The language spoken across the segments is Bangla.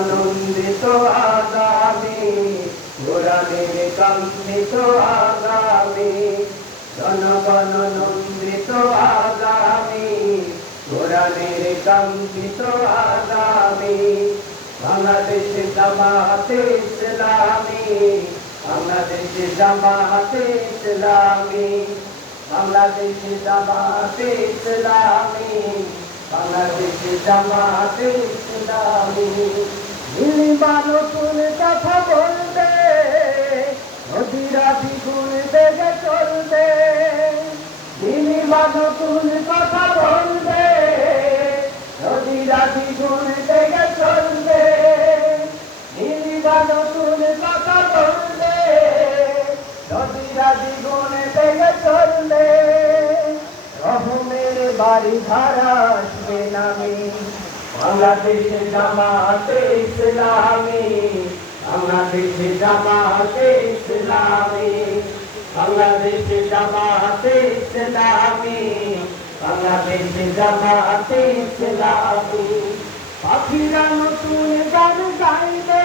আনন্দিত আগামী, কোরআনের কাঙ্ক্ষিত আগামী, জনগণ নন্দিত আগামী, কোরআনের কাঙ্ক্ষিত আগামী। বাংলাদেশ জামাতে ইসলামী, বাংলাদেশ জামাতে ইসলামী, বাংলাদেশ জামাতে ইসলামী, বাংলাদেশ জামাতে ইসলামী। নীলিমা নতুন কথা বলবে, নদীরা দ্বিগুণ বেগে চলবে। নীলিমা নতুন কথা বলবে, নদীরা দ্বিগুণ বেগে চলবে। নীলিমা নতুন কথা বলবে, নদীরা দ্বিগুণ বেগে চলবে। রহমের বাড়ি ধারা আসবে নামে, বাংলাদেশ জামাতে ইসলামী, বাংলাদেশ জামাতে ইসলামী, বাংলাদেশ জামাতে ইসলামী, বাংলাদেশ জামাতে ইসলামী। পাখিরা নতুন গান গাইবে,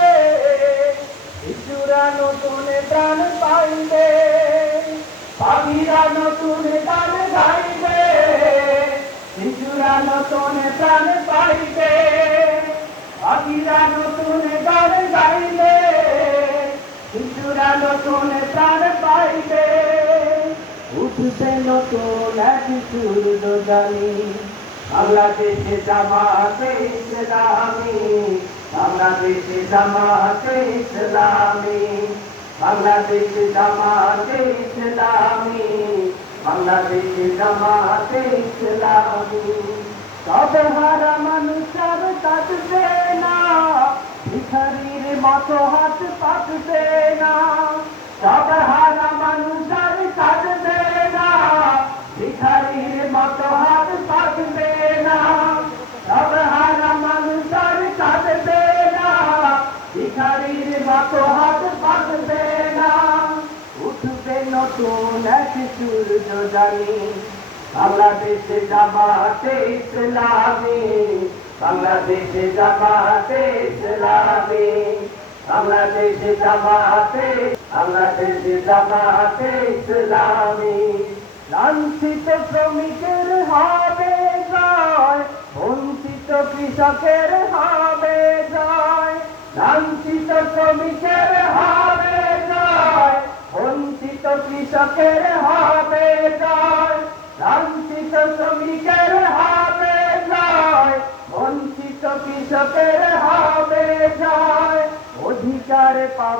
শিশুরা নতুন প্রাণ পাইবে। পাখিরা নতুন গান গাইবে, শিশুরা নতুন প্রাণ পাইবে। পাখিরা নতুন গান গাইবে, শিশুরা নতুন প্রাণ পাইবে। উঠবে নতুন এক সূর্য জানি, বাংলাদেশ জামাতে ইসলামী, বাংলাদেশ জামাতে ইসলামী, বাংলাদেশ জামাতে ইসলামী, বাংলাদেশ জামাতে ইসলামী। তবে হারা মানুষের কাটবে না, ভিখারির মতো হাত পাতবে না। তবে হারা মানুষের কাটবে না, ভিখারির মতো হাত পাতবে না। তবে হারা মানুষের কাটবে না, ভিখারির মতো হাত পাতবে না। উঠবে নতুন এক সূর্য জানি, বাংলাদেশ জামাতে ইসলামী, বাংলাদেশ জামাতে ইসলামী, বাংলাদেশ জামাতে, বাংলাদেশ জামাতে ইসলামী। লাঞ্ছিত শ্রমিকের হবে জয়, বঞ্চিত কৃষকের হবে জয়। লাঞ্ছিত শ্রমিকের হবে জয়, বঞ্চিত কৃষকের হবে জয়। লাঞ্ছিত শ্রমিকের হবে জয়, বঞ্চিত কৃষকের হবে জয়। অধিকার পাবে